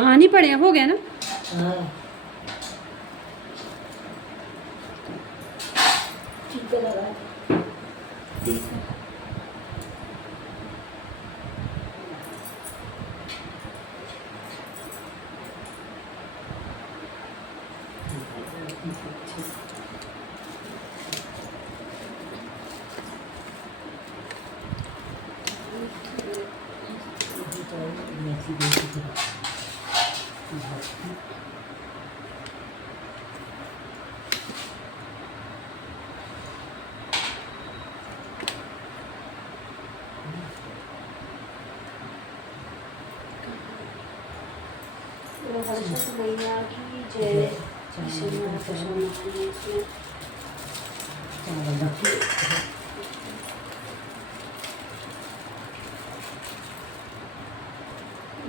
कहानी पढ़े हो गया ना। हाँ ठीक है लगा ठीक है। मैया की जय।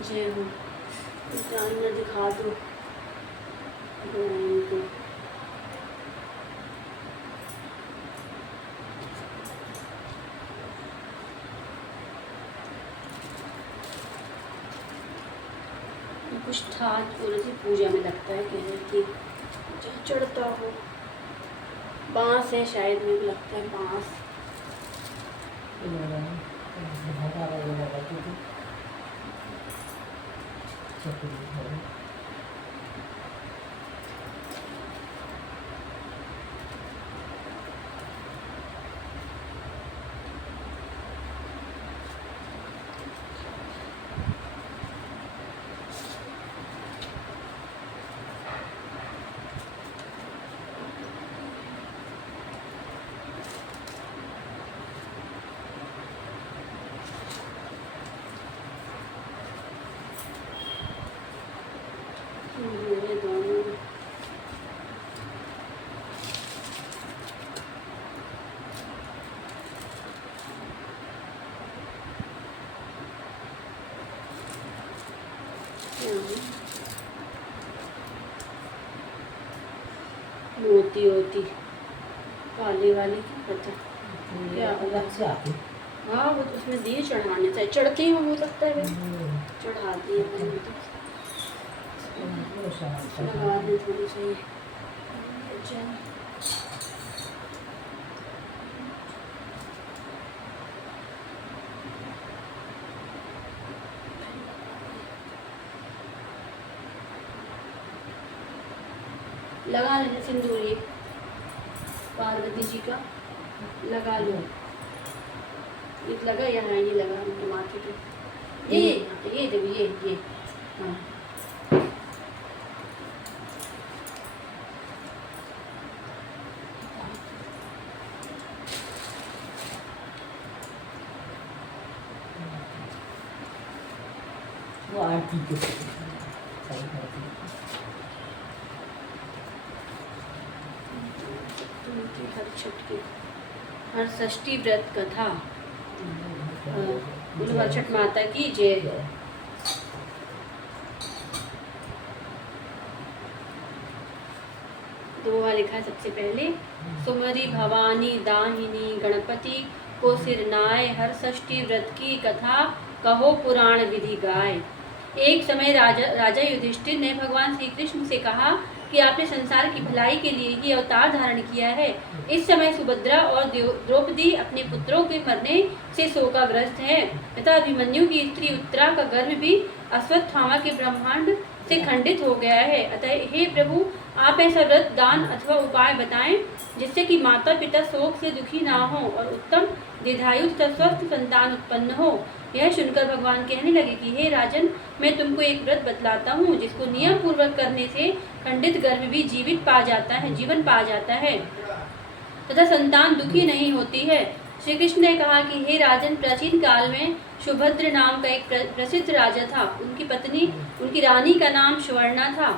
जय हो। न दिखा दो को। कुछ था थी पूजा में लगता है कह रही थी चढ़ता हो बांस है शायद मेरे को लगता है बांस। ये दोनों मोती होती काली वाली की पता क्या अलग से आती। हाँ वो तो उसमें दिए चढ़ाने चाहिए चढ़ती ही हो सकता है चढ़ाती है लगा दे थोड़ी सी। लगा लेना सिंदूर ये पार्वती जी का लगा लो। ये लगा यहाँ ये लगा उनके माथे पे ये देखो ये हाँ वो आरती के हर षष्ठी व्रत कथा बोलो छठ माता की जय। दोहा लिखा है सबसे पहले। सुमरी भवानी दाहिनी गणपति को सिरनाए हर षष्ठी व्रत की कथा कहो पुराण विधि गाय। एक समय राजा युधिष्ठिर ने भगवान श्री कृष्ण से कहा कि आपने संसार की भलाई के लिए ही अवतार धारण किया है। इस समय सुभद्रा और द्रौपदी अपने पुत्रों के मरने से शोकाग्रस्त है तथा अभिमन्यु की स्त्री उत्तरा का गर्भ भी अश्वत्थामा के ब्रह्मांड से खंडित हो गया है। अतः हे प्रभु आप ऐसा व्रत दान अथवा उपाय बताएं जिससे कि माता पिता शोक से दुखी ना हो और उत्तम दीर्घायु तथा स्वस्थ संतान उत्पन्न हो। यह सुनकर भगवान कहने लगे कि हे राजन मैं तुमको एक व्रत बतलाता हूँ जिसको नियम पूर्वक करने से खंडित गर्भ भी जीवन पा जाता है तथा संतान दुखी नहीं होती है। श्री कृष्ण ने कहा कि हे राजन प्राचीन काल में सुभद्र नाम का एक प्रसिद्ध राजा था। उनकी पत्नी उनकी रानी का नाम सुवर्णा था।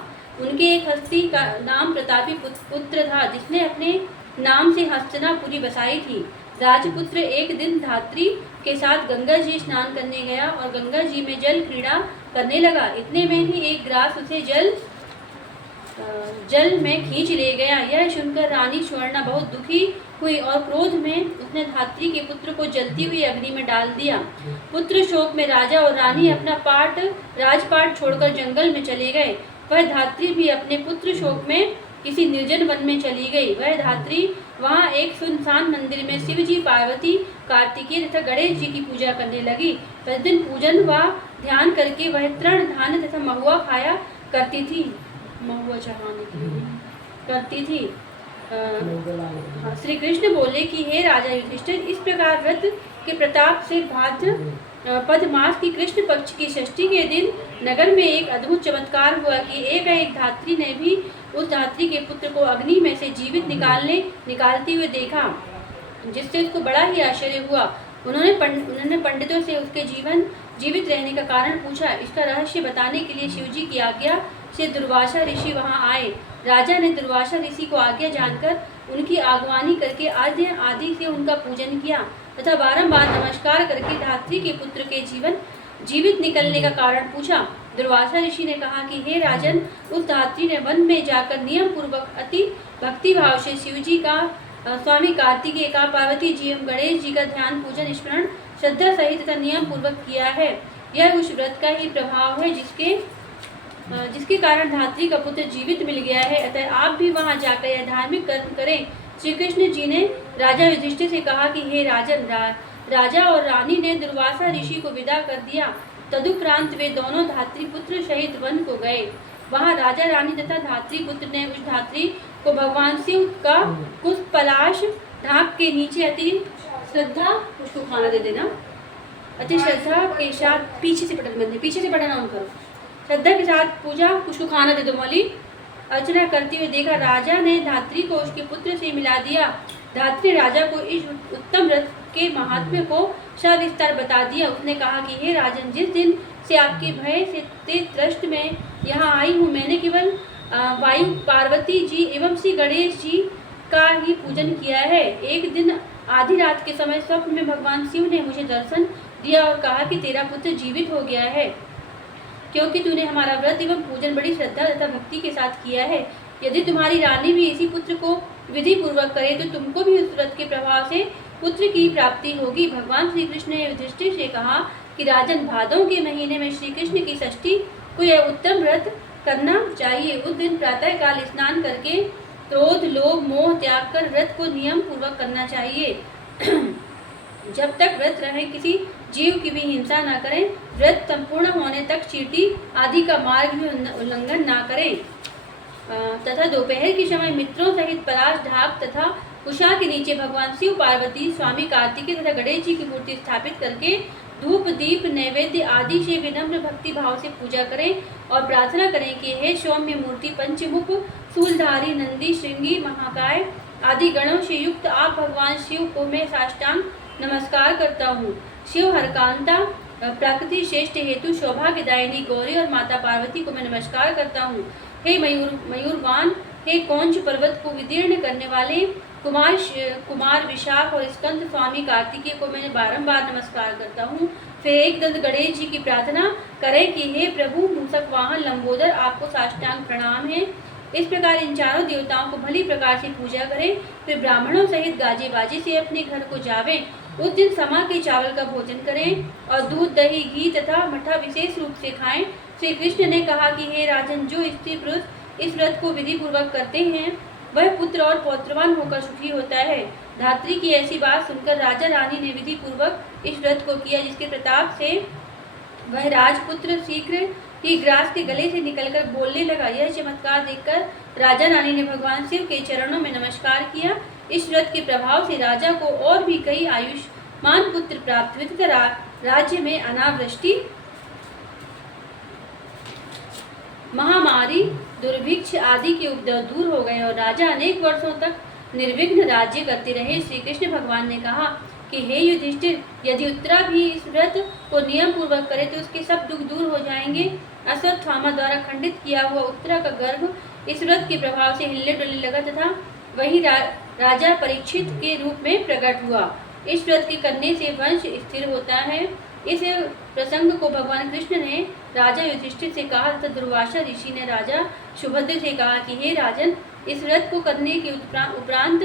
उनके एक हस्ती का नाम प्रतापी पुत्र था जिसने अपने नाम से हस्तिनापुरी बसाई थी। राजपुत्र एक दिन धात्री के साथ गंगा जी स्नान करने गया और गंगा जी में जल क्रीड़ा करने लगा। इतने में ही एक ग्रास उसे जल जल में खींच ले गया। यह सुनकर रानी सुवर्णा बहुत दुखी हुई और क्रोध में उसने धात्री के पुत्र को जलती हुई अग्नि में डाल दिया। पुत्र शोक में राजा और रानी अपना राजपाट छोड़कर जंगल में चले गए। वह धात्री भी अपने पुत्र शोक में किसी निर्जन वन में चली गई। वह धात्री वहां एक सुनसान मंदिर में शिव जी, पार्वती, कार्तिकेय तथा गणेश जी की पूजा करने लगी। प्रतिदिन पूजन व ध्यान करके वह तृण धान्य तथा महुआ खाया करती थी। महुआ चढ़ाने के लिए करती थी। श्री कृष्ण बोले कि हे राजा युधिष्ठिर, इस प्रकार व्रत के प्रताप से भाद्र पद मास की कृष्ण पक्ष की षष्ठी के दिन नगर में एक अद्भुत चमत्कार हुआ कि एक धात्री ने भी उस धात्री के पुत्र को अग्नि में से जीवित निकालते हुए देखा, जिससे उसको बड़ा ही आश्चर्य हुआ। उन्होंने पंडितों से उसके जीवित रहने का कारण पूछा। इसका रहस्य बताने के लिए शिवजी की आज्ञा से दुर्वासा ऋषि वहां आए। राजा ने दुर्वासा ऋषि को आज्ञा जानकर उनकी आगवानी करके आदि से उनका पूजन किया तथा बारंबार नमस्कार करके धात्री के पुत्र के जीवित निकलने का कारण पूछा। दुर्वासा ऋषि ने कहा कि हे राजन, उस धात्री ने वन में जाकर नियम पूर्वक अति भक्ति भाव से शिवजी का, स्वामी कार्तिकेय का, पार्वती जी एवं गणेश जी का ध्यान पूजन स्मरण श्रद्धा सहित तथा नियम पूर्वक किया है। यह उस व्रत का ही प्रभाव है जिसके कारण धात्री का पुत्र जीवित मिल गया है। अतः आप भी वहां जाकर यह धार्मिक कर्म करें। श्री कृष्ण जी ने राजा युधिष्ठिर से कहा कि हे राजन, राजा और रानी ने दुर्वासा ऋषि को विदा कर दिया। तदुपरांत वे दोनों धात्री पुत्र सहित वन को गए। वहां राजा, रानी तथा धात्री पुत्र ने उस धात्री को भगवान शिव का पुष्प पलाश ढाक के नीचे अति श्रद्धा, उसको खाना दे देना, अति श्रद्धा के साथ पीछे से बटन ऑन करो, श्रद्धा के साथ पूजा, उसको खाना दे दो, मौली अर्चना करते हुए देखा। राजा ने धात्री को उसके पुत्र से मिला दिया। धात्री ने राजा को इस उत्तम व्रत के महात्म्य को सविस्तार बता दिया। उसने कहा कि हे राजन, जिस दिन से आपके भय से त्रस्त में यहाँ आई हूँ, मैंने केवल वायु, पार्वती जी एवं श्री गणेश जी का ही पूजन किया है। एक दिन आधी रात के समय स्वप्न में भगवान शिव ने मुझे दर्शन दिया और कहा कि तेरा पुत्र जीवित हो गया है, क्योंकि तूने हमारा व्रत एवं पूजन बड़ी श्रद्धा तथा भक्ति के साथ किया है। यदि तुम्हारी रानी भी इसी पुत्र को विधि पूर्वक करे तो तुमको भी उस व्रत के प्रभाव से पुत्र की प्राप्ति होगी। भगवान श्री कृष्ण ने युधिष्ठिर से कहा कि राजन, भादों के महीने में श्री कृष्ण की षष्ठी को यह उत्तम व्रत करना चाहिए। उस दिन प्रातः काल स्नान करके क्रोध, लोभ, मोह त्याग कर व्रत को नियम पूर्वक करना चाहिए। जब तक व्रत रहे किसी जीव की भी हिंसा न करें। व्रत संपूर्ण होने तक चींटी आदि का मार्ग भी उल्लंघन न करें तथा दोपहर के समय मित्रों सहित पलाश ढाक तथा कुशा के नीचे भगवान शिव, पार्वती, स्वामी कार्तिकेय तथा गणेश जी की मूर्ति स्थापित करके धूप, दीप, नैवेद्य आदि से विनम्र भक्ति भाव से पूजा करें और प्रार्थना करें कि हे सौम्य मूर्ति, पंचमुख, शूलधारी, नंदी, श्रृंगी, महाकाय आदि गणों से युक्त आप भगवान शिव को मैं साष्टांग नमस्कार करता हूँ। शिव हरकांता, प्रकृति श्रेष्ठ हेतु सौभाग्यदायिनी गौरी और माता पार्वती को मैं नमस्कार करता हूँ। हे मयूरवान, हे कौंच पर्वत को विदीर्ण करने वाले कुमार विशाख और स्कंद स्वामी कार्तिकेय को मैं बारंबार नमस्कार करता हूँ। फिर एक दंत गणेश जी की प्रार्थना करें कि हे प्रभु मूषक वाहन लंबोदर, आपको साष्टांग प्रणाम है। इस प्रकार इन चारों देवताओं को भली प्रकार से पूजा करें। फिर ब्राह्मणों सहित गाजे बाजे से अपने घर को जावें। उस दिन समा के चावल का भोजन करें और दूध, दही, घी तथा मठा विशेष रूप से खाएं। श्री कृष्ण ने कहा कि हे राजन, जो स्त्री पुरुष इस व्रत को विधि पूर्वक करते हैं वह पुत्र और पौत्रवान होकर सुखी होता है। धात्री की ऐसी बात सुनकर राजा रानी ने विधि पूर्वक इस व्रत को किया, जिसके प्रताप से वह राजपुत्र शीघ्र ही ग्रास के गले से निकलकर बोलने लगा। यह चमत्कार देखकर राजा रानी ने भगवान शिव के चरणों में नमस्कार किया। इस व्रत के प्रभाव से राजा को और भी कई आयुष्मान पुत्र प्राप्त हुए तथा राज्य में अनावृष्टि, महामारी, दुर्भिक्ष आदि के उपद्रव दूर हो गए और राजा अनेक वर्षों तक निर्विघ्न राज्य करते रहे। श्री कृष्ण भगवान ने कहा कि हे युधिष्ठिर, यदि उत्तरा भी इस व्रत को नियम पूर्वक करे तो उसके सब दुख दूर हो जाएंगे। अश्वत्थामा द्वारा खंडित किया हुआ उत्तरा का गर्भ इस व्रत के प्रभाव से हिलने डुलने लगा तथा वही राजा परीक्षित के रूप में प्रकट हुआ। इस व्रत के करने से वंश स्थिर होता है इस प्रसंग को भगवान कृष्ण ने राजा युधिष्ठिर से कहा तथा दुर्वासा ऋषि ने राजा सुभद्र से कहा कि हे राजन, इस व्रत को करने के उपरांत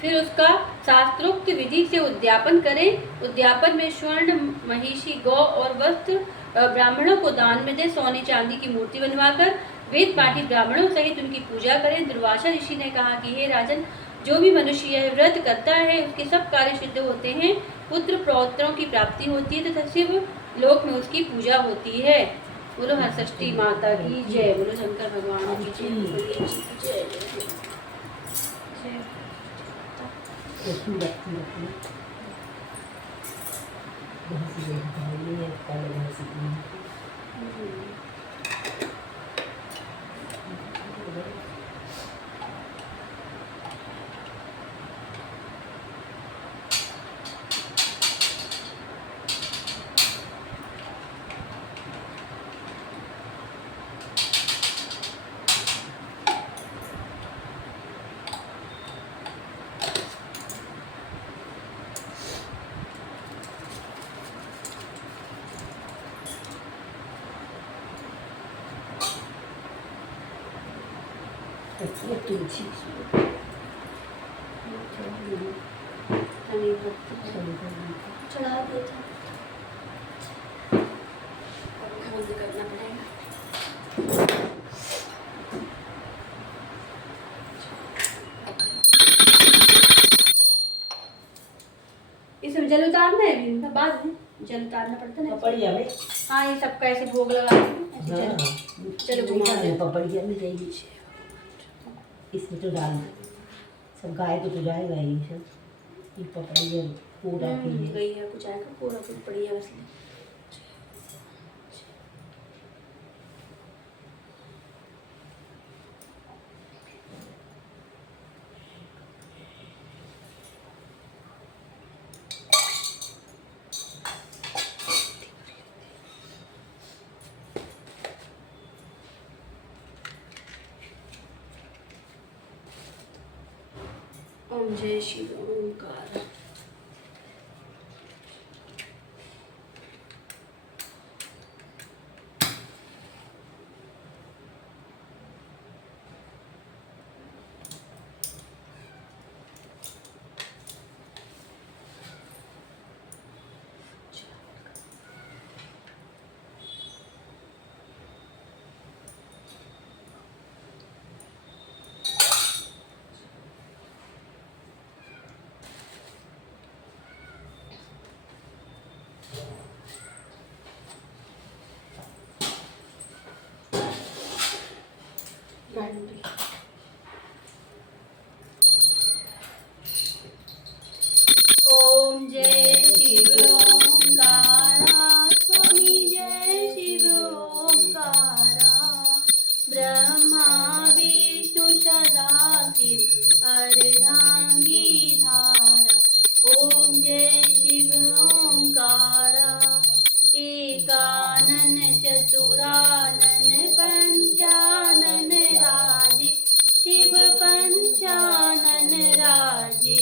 फिर उसका शास्त्रोक्त विधि से उद्यापन करें। उद्यापन में स्वर्ण, महिषी, गौ और वस्त्र ब्राह्मणों को दान में दे। सोने चांदी की मूर्ति बनवाकर वेद पाठी ब्राह्मणों सहित उनकी पूजा करें। दुर्वासा ऋषि ने कहा कि हे राजन, जो भी मनुष्य यह व्रत करता है उसके सब कार्य सिद्ध होते हैं, पुत्र पौत्रों की प्राप्ति होती है तथा शिव लोक में उसकी पूजा होती है। बोलो हरषष्ठी माता की जय। बोलो शंकर भगवान की जय। चढ़ा दिया था, बंद करना पड़ेगा। इसमें जल उतारना है भी, मतलब बाद में जल उतारना पड़ता है ना। पपड़िया में हाँ, ये सबका ऐसे भोग लगा के चलो घुमा दे। पपड़िया में जाएगी, इसमें तो डाल दे सब। गाय को तो जाएगा ही सब, ये पपड़िया पूरा के लिए गई है कुछ आएगा पूरा कुछ बढ़िया इसलिए। ओम जय शिव ओंकार। ओम जय शिव ओंकारा, स्वामी जय शिव ओंकारा। ब्रह्मा विष्णु सदा शिव अर्धांगी धारा। ओम जय शिव ओंकारा। एकानन चतुरानन पंचानन राजे, शिव पंचानन राजे।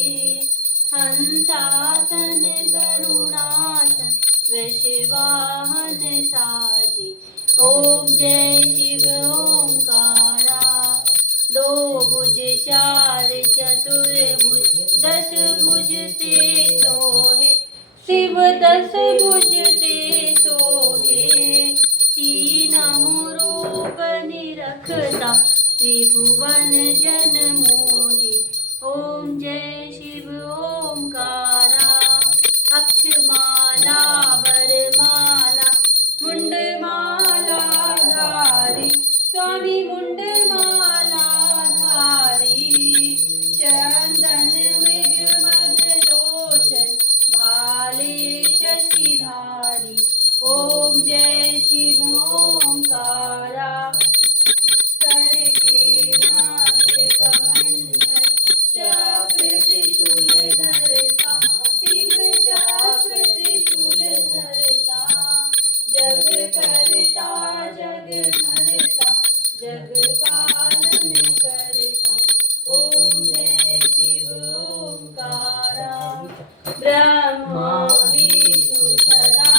हंसासन गरुड़ासन वृषवाहन साजे। ओम जय शिव ओंकारा। दो भुज चार चतुर्भुज दस भुज ते सोहे, शिव दस भुज ते सोहे। तीनहु रूप निरखता त्रिभुवन जन मोहे। ओम जय शिव ओंकारा। अक्षमाला वरमाला मुंडमाला धारी, स्वामी मुंडमाला धारी। चंदन मृग मदलोचन भाले शशिधारी। ओम जय शिव ओंकारा। करके नाथ कमंडल चक्र त्रिशूल धरता, शिव चक्र त्रिशूल धरता। जग करता जग हरता, जग पालन करता। ओम जय शिव ओंकारा। ब्रह्मा विष्णु सदा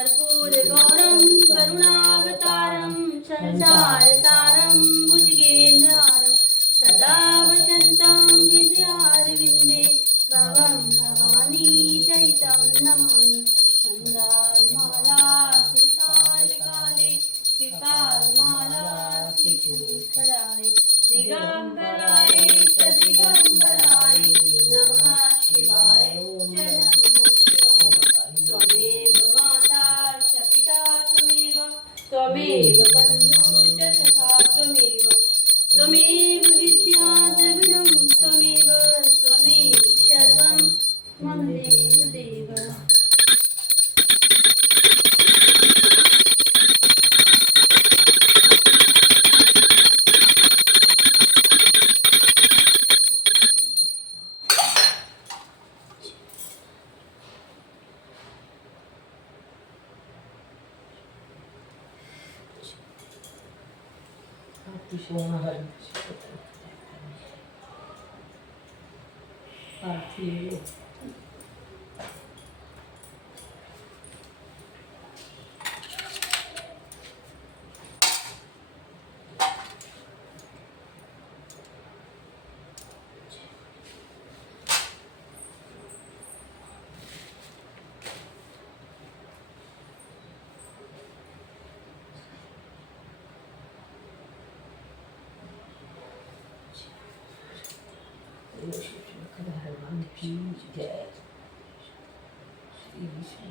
कर्पूरगौरं करुणावतारं संसारसारं भुजगेन्द्रहारं सदा वसन्तं हृदयारविन्दे भवं भवानी चरितं नमामि मन्दारमाला कृतालकाले कृपालमाला त्रिशूलधराय दिगम्बराय च दिगम्बराय नमः शिवाय च नमः शिवाय त्वमेव माता च पिता त्वमेव त्वमेव बन्धुः च सखा त्वमेव त्वमेव विद्या द्रविणं त्वमेव त्वमेव सर्वं मम देवदेव आरती भगवान की जय। श्री विष्णु